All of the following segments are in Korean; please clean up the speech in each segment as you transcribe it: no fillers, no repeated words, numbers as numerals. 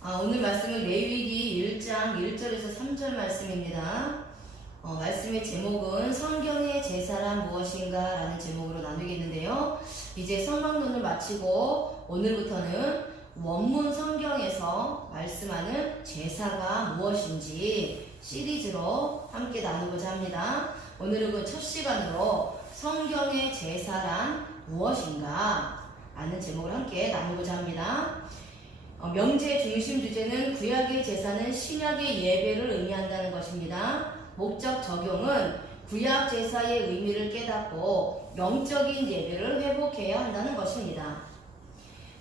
오늘 말씀은 레위기 1장 1절에서 3절 말씀입니다. 말씀의 제목은 성경의 제사란 무엇인가 라는 제목으로 나누겠는데요. 이제 성경론을 마치고 오늘부터는 원문 성경에서 말씀하는 제사가 무엇인지 시리즈로 함께 나누고자 합니다. 오늘은 그 첫 시간으로 성경의 제사란 무엇인가 라는 제목을 함께 나누고자 합니다. 명제 중심 주제는 구약의 제사는 신약의 예배를 의미한다는 것입니다. 목적 적용은 구약 제사의 의미를 깨닫고 영적인 예배를 회복해야 한다는 것입니다.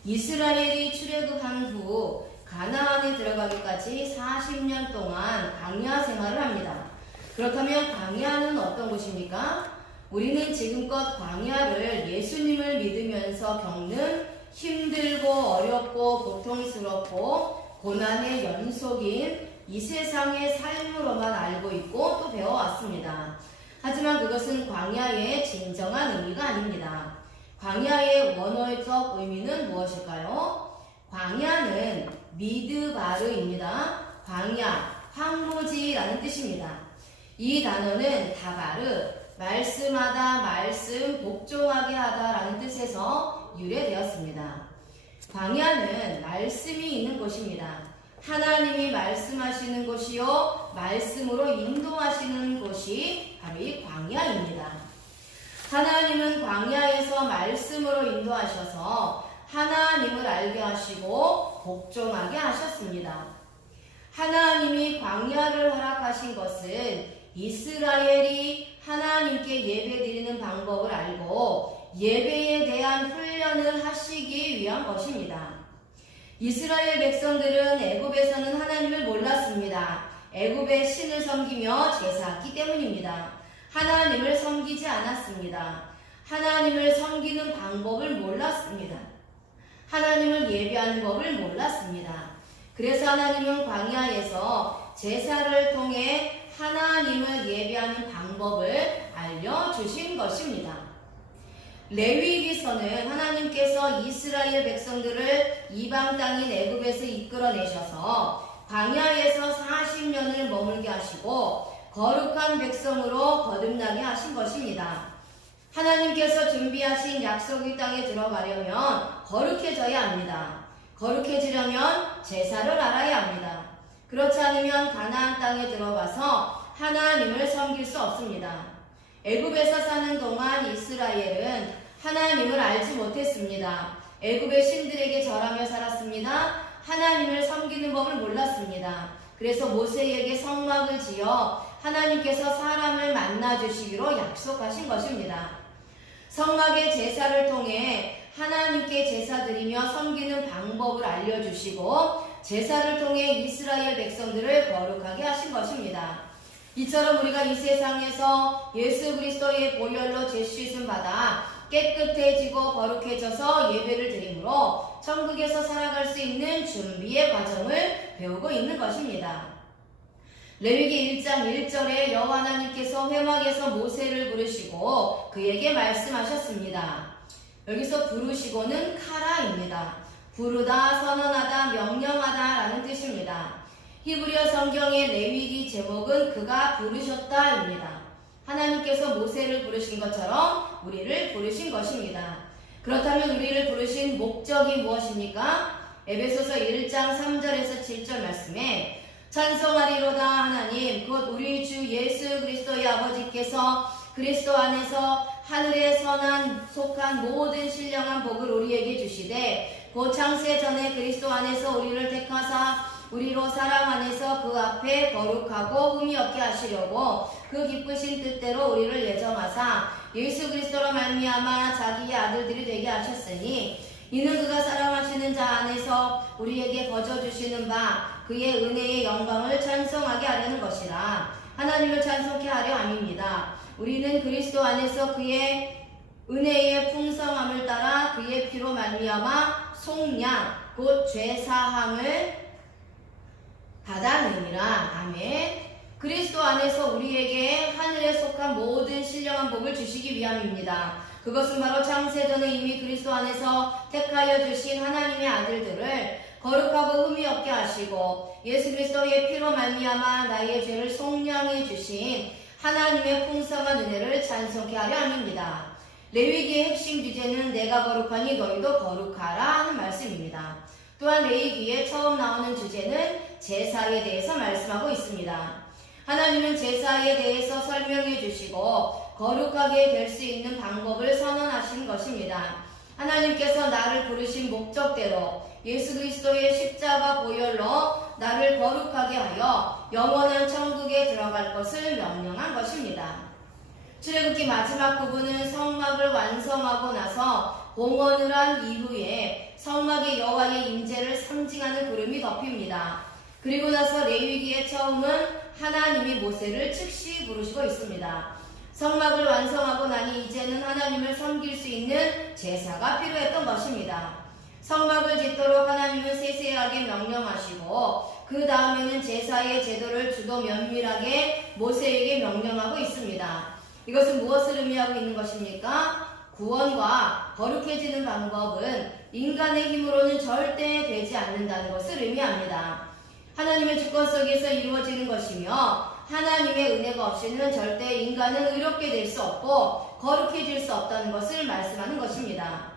이스라엘이 출애굽한 후 가나안에 들어가기까지 40년 동안 광야 생활을 합니다. 그렇다면 광야는 어떤 곳입니까? 우리는 지금껏 광야를 예수님을 믿으면서 겪는 힘들고 어렵고 고통스럽고 고난의 연속인 이 세상의 삶으로만 알고 있고 또 배워왔습니다. 하지만 그것은 광야의 진정한 의미가 아닙니다. 광야의 원어적 의미는 무엇일까요? 광야는 미드바르입니다. 광야, 황무지라는 뜻입니다. 이 단어는 다바르, 말씀하다, 말씀, 복종하게 하다라는 뜻에서 유래되었습니다. 광야는 말씀이 있는 곳입니다. 하나님이 말씀하시는 곳이요, 말씀으로 인도하시는 곳이 바로 이 광야입니다. 하나님은 광야에서 말씀으로 인도하셔서 하나님을 알게 하시고 복종하게 하셨습니다. 하나님이 광야를 허락하신 것은 이스라엘이 하나님께 예배드리는 방법을 알고 예배에 대한 훈련을 하시기 위한 것입니다. 이스라엘 백성들은 애굽에서는 하나님을 몰랐습니다. 애굽의 신을 섬기며 제사했기 때문입니다. 하나님을 섬기지 않았습니다. 하나님을 섬기는 방법을 몰랐습니다. 하나님을 예배하는 법을 몰랐습니다. 그래서 하나님은 광야에서 제사를 통해 하나님을 예배하는 방법을 알려주신 것입니다. 레위기서는 하나님께서 이스라엘 백성들을 이방 땅인 애굽에서 이끌어내셔서 광야에서 40년을 머물게 하시고 거룩한 백성으로 거듭나게 하신 것입니다. 하나님께서 준비하신 약속의 땅에 들어가려면 거룩해져야 합니다. 거룩해지려면 제사를 알아야 합니다. 그렇지 않으면 가나안 땅에 들어가서 하나님을 섬길 수 없습니다. 애굽에서 사는 동안 이스라엘은 하나님을 알지 못했습니다. 애굽의 신들에게 절하며 살았습니다. 하나님을 섬기는 법을 몰랐습니다. 그래서 모세에게 성막을 지어 하나님께서 사람을 만나주시기로 약속하신 것입니다. 성막의 제사를 통해 하나님께 제사드리며 섬기는 방법을 알려주시고 제사를 통해 이스라엘 백성들을 거룩하게 하신 것입니다. 이처럼 우리가 이 세상에서 예수 그리스도의 보혈로 죄씻음 받아 깨끗해지고 거룩해져서 예배를 드림으로 천국에서 살아갈 수 있는 준비의 과정을 배우고 있는 것입니다. 레위기 1장 1절에 여호와 하나님께서 회막에서 모세를 부르시고 그에게 말씀하셨습니다. 여기서 부르시고는 카라입니다. 부르다, 선언하다, 명령하다 라는 뜻입니다. 히브리어 성경의 레위기 제목은 그가 부르셨다입니다. 하나님께서 모세를 부르신 것처럼 우리를 부르신 것입니다. 그렇다면 우리를 부르신 목적이 무엇입니까? 에베소서 1장 3절에서 7절 말씀에 찬송하리로다 하나님 곧 우리 주 예수 그리스도의 아버지께서 그리스도 안에서 하늘에 속한 모든 신령한 복을 우리에게 주시되 곧 창세 전에 그리스도 안에서 우리를 택하사 우리로 사랑 안에서 그 앞에 거룩하고 흠이 없게 하시려고 그 기쁘신 뜻대로 우리를 예정하사 예수 그리스도로 말미암아 자기의 아들들이 되게 하셨으니 이는 그가 사랑하시는 자 안에서 우리에게 거저주시는 바 그의 은혜의 영광을 찬송하게 하려는 것이라. 하나님을 찬송케 하려 함입니다. 우리는 그리스도 안에서 그의 은혜의 풍성함을 따라 그의 피로 말미암아 속량 곧 죄사함을 받아느니라. 아멘. 그리스도 안에서 우리에게 하늘에 속한 모든 신령한 복을 주시기 위함입니다. 그것은 바로 창세전에 이미 그리스도 안에서 택하여 주신 하나님의 아들들을 거룩하고 흠이 없게 하시고 예수 그리스도의 피로 말미암아 나의 죄를 속량해 주신 하나님의 풍성한 은혜를 찬송케 하려 함입니다. 레위기의 핵심 주제는 내가 거룩하니 너희도 거룩하라 하는 말씀입니다. 또한 레위기에 처음 나오는 주제는 제사에 대해서 말씀하고 있습니다. 하나님은 제사에 대해서 설명해 주시고 거룩하게 될 수 있는 방법을 선언하신 것입니다. 하나님께서 나를 부르신 목적대로 예수 그리스도의 십자가 보혈로 나를 거룩하게 하여 영원한 천국에 들어갈 것을 명령한 것입니다. 출애굽기 마지막 부분은 성막을 완성하고 나서 봉헌을 한 이후에 성막의 여호와의 임재를 상징하는 구름이 덮입니다. 그리고 나서 레위기의 처음은 하나님이 모세를 즉시 부르시고 있습니다. 성막을 완성하고 나니 이제는 하나님을 섬길 수 있는 제사가 필요했던 것입니다. 성막을 짓도록 하나님은 세세하게 명령하시고 그 다음에는 제사의 제도를 주도 면밀하게 모세에게 명령하고 있습니다. 이것은 무엇을 의미하고 있는 것입니까? 구원과 거룩해지는 방법은 인간의 힘으로는 절대 되지 않는다는 것을 의미합니다. 하나님의 주권 속에서 이루어지는 것이며 하나님의 은혜가 없이는 절대 인간은 의롭게 될 수 없고 거룩해질 수 없다는 것을 말씀하는 것입니다.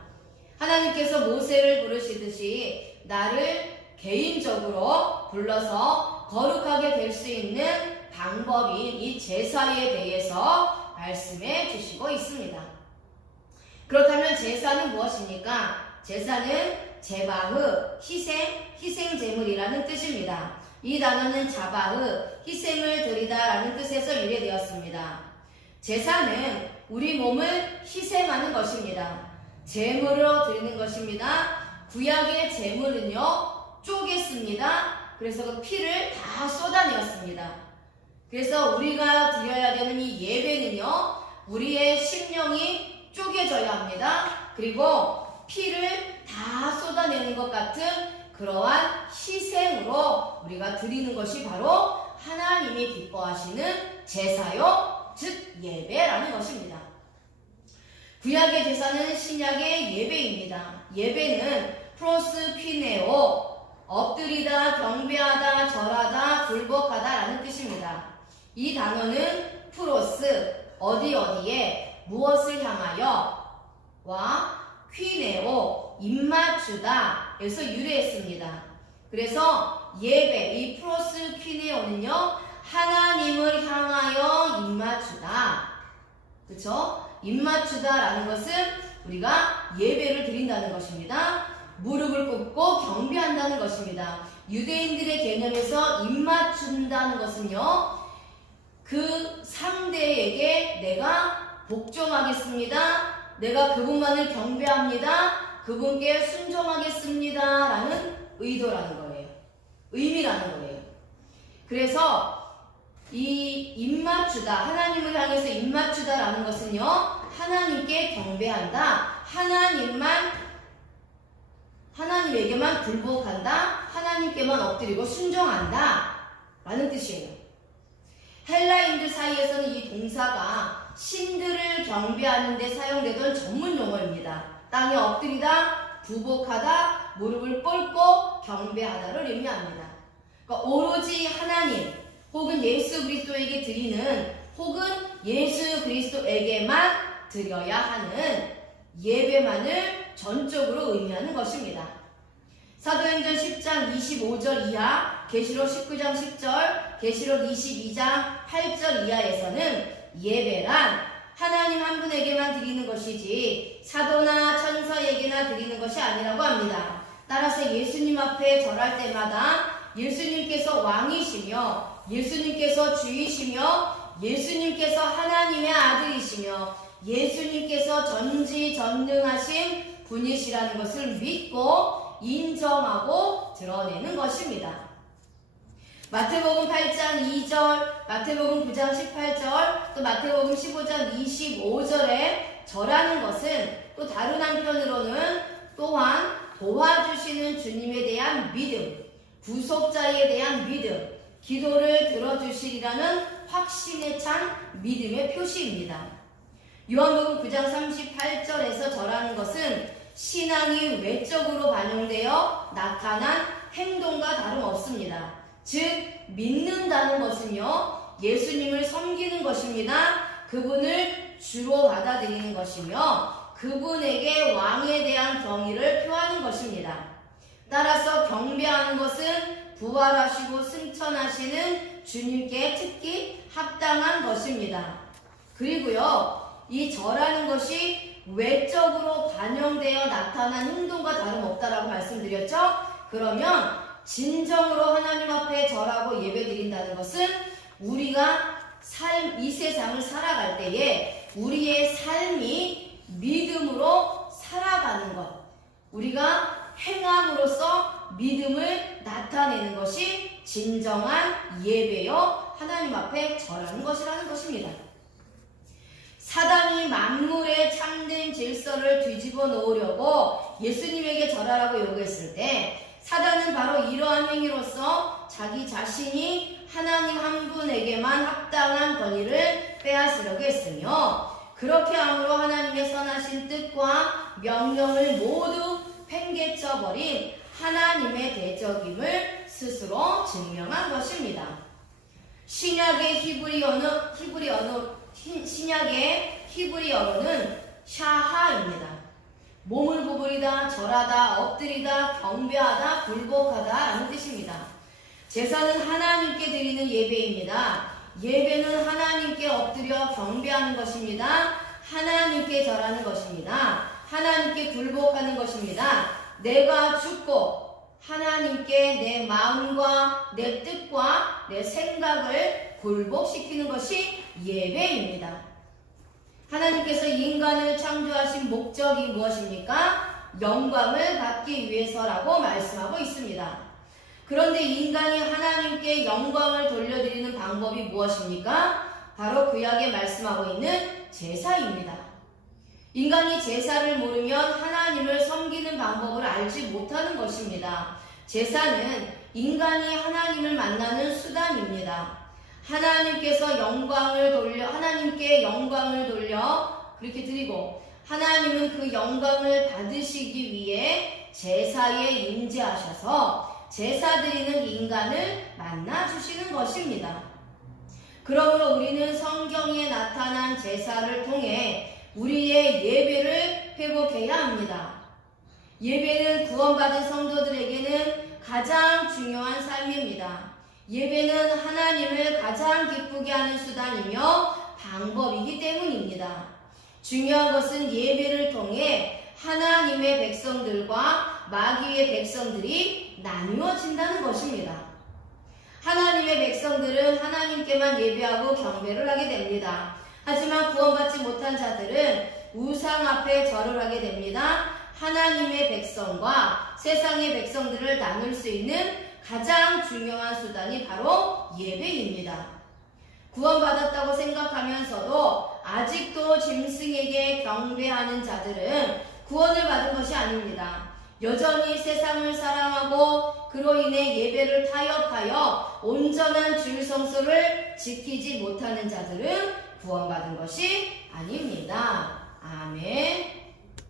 하나님께서 모세를 부르시듯이 나를 개인적으로 불러서 거룩하게 될 수 있는 방법인 이 제사에 대해서 말씀해 주시고 있습니다. 그렇다면 제사는 무엇입니까? 제사는 제바흐, 희생제물이라는 뜻입니다. 이 단어는 자바흐, 희생을 드리다 라는 뜻에서 유래되었습니다. 제사는 우리 몸을 희생하는 것입니다. 제물로 드리는 것입니다. 구약의 제물은요, 쪼갰습니다. 그래서 그 피를 다 쏟아내었습니다. 그래서 우리가 드려야 되는 이 예배는요, 우리의 심령이 쪼개져야 합니다. 그리고 피를 다 쏟아내는 것 같은 그러한 희생으로 우리가 드리는 것이 바로 하나님이 기뻐하시는 제사요, 즉 예배라는 것입니다. 구약의 제사는 신약의 예배입니다. 예배는 프로스퀴네오, 엎드리다, 경배하다, 절하다, 굴복하다 라는 뜻입니다. 이 단어는 프로스, 어디에, 무엇을 향하여 와 퀴네오, 입맞추다 에서 유래했습니다. 그래서 예배, 이 프로스 퀴네오는요, 하나님을 향하여 입맞추다. 그쵸? 입맞추다 라는 것은 우리가 예배를 드린다는 것입니다. 무릎을 꿇고 경배한다는 것입니다. 유대인들의 개념에서 입맞춘다는 것은요, 그 상대에게 내가 복종하겠습니다. 내가 그분만을 경배합니다. 그분께 순종하겠습니다. 라는 의도라는 거예요. 의미라는 거예요. 그래서 이 입맞추다, 하나님을 향해서 입맞추다 라는 것은요, 하나님께 경배한다. 하나님에게만 굴복한다. 하나님께만 엎드리고 순종한다. 라는 뜻이에요. 헬라인들 사이에서는 이 동사가 신들을 경배하는 데 사용되던 전문 용어입니다. 땅에 엎드리다, 부복하다, 무릎을 꿇고 경배하다를 의미합니다. 그러니까 오로지 하나님 혹은 예수 그리스도에게 드리는 혹은 예수 그리스도에게만 드려야 하는 예배만을 전적으로 의미하는 것입니다. 사도행전 10장 25절 이하, 계시록 19장 10절, 계시록 22장 8절 이하에서는 예배란 하나님 한 분에게만 드리는 것이지 사도나 천사에게나 드리는 것이 아니라고 합니다. 따라서 예수님 앞에 절할 때마다 예수님께서 왕이시며 예수님께서 주이시며 예수님께서 하나님의 아들이시며 예수님께서 전지전능하신 분이시라는 것을 믿고 인정하고 드러내는 것입니다. 마태복음 8장 2절, 마태복음 9장 18절, 또 마태복음 15장 25절에 절하는 것은 또 다른 한편으로는 또한 도와주시는 주님에 대한 믿음, 구속자에 대한 믿음, 기도를 들어주시리라는 확신에 찬 믿음의 표시입니다. 요한복음 9장 38절에서 절하는 것은 신앙이 외적으로 반영되어 나타난 행동과 다름없습니다. 즉 믿는다는 것은요 예수님을 섬기는 것입니다. 그분을 주로 받아들이는 것이며 그분에게 왕에 대한 경의를 표하는 것입니다. 따라서 경배하는 것은 부활하시고 승천하시는 주님께 특히 합당한 것입니다. 그리고요 이 절하는 것이 외적으로 반영되어 나타난 행동과 다름없다라고 말씀드렸죠. 그러면 진정으로 하나님 앞에 절하고 예배드린다는 것은 우리가 이 세상을 살아갈 때에 우리의 삶이 믿음으로 살아가는 것, 우리가 행함으로써 믿음을 나타내는 것이 진정한 예배요 하나님 앞에 절하는 것이라는 것입니다. 사단이 만물의 참된 질서를 뒤집어 놓으려고 예수님에게 절하라고 요구했을 때 사단은 바로 이러한 행위로서 자기 자신이 하나님 한 분에게만 합당한 권위를 빼앗으려고 했으며 그렇게 함으로 하나님의 선하신 뜻과 명령을 모두 팽개쳐버린 하나님의 대적임을 스스로 증명한 것입니다. 신약의 히브리어로는 샤하입니다. 몸을 구부리다, 절하다, 엎드리다, 경배하다, 굴복하다 라는 뜻입니다. 제사는 하나님께 드리는 예배입니다. 예배는 하나님께 엎드려 경배하는 것입니다. 하나님께 절하는 것입니다. 하나님께 굴복하는 것입니다. 내가 죽고 하나님께 내 마음과 내 뜻과 내 생각을 굴복시키는 것이 예배입니다. 하나님께서 인간을 창조하신 목적이 무엇입니까? 영광을 받기 위해서라고 말씀하고 있습니다. 그런데 인간이 하나님께 영광을 돌려드리는 방법이 무엇입니까? 바로 구약에 말씀하고 있는 제사입니다. 인간이 제사를 모르면 하나님을 섬기는 방법을 알지 못하는 것입니다. 제사는 인간이 하나님을 만나는 수단입니다. 하나님께 영광을 돌려 그렇게 드리고 하나님은 그 영광을 받으시기 위해 제사에 임재하셔서 제사 드리는 인간을 만나 주시는 것입니다. 그러므로 우리는 성경에 나타난 제사를 통해 우리의 예배를 회복해야 합니다. 예배는 구원받은 성도들에게는 가장 중요한 삶입니다. 예배는 하나님을 가장 기쁘게 하는 수단이며 방법이기 때문입니다. 중요한 것은 예배를 통해 하나님의 백성들과 마귀의 백성들이 나누어진다는 것입니다. 하나님의 백성들은 하나님께만 예배하고 경배를 하게 됩니다. 하지만 구원받지 못한 자들은 우상 앞에 절을 하게 됩니다. 하나님의 백성과 세상의 백성들을 나눌 수 있는 가장 중요한 수단이 바로 예배입니다. 구원받았다고 생각하면서도 아직도 짐승에게 경배하는 자들은 구원을 받은 것이 아닙니다. 여전히 세상을 사랑하고 그로 인해 예배를 타협하여 온전한 주일 성소를 지키지 못하는 자들은 구원받은 것이 아닙니다. 아멘.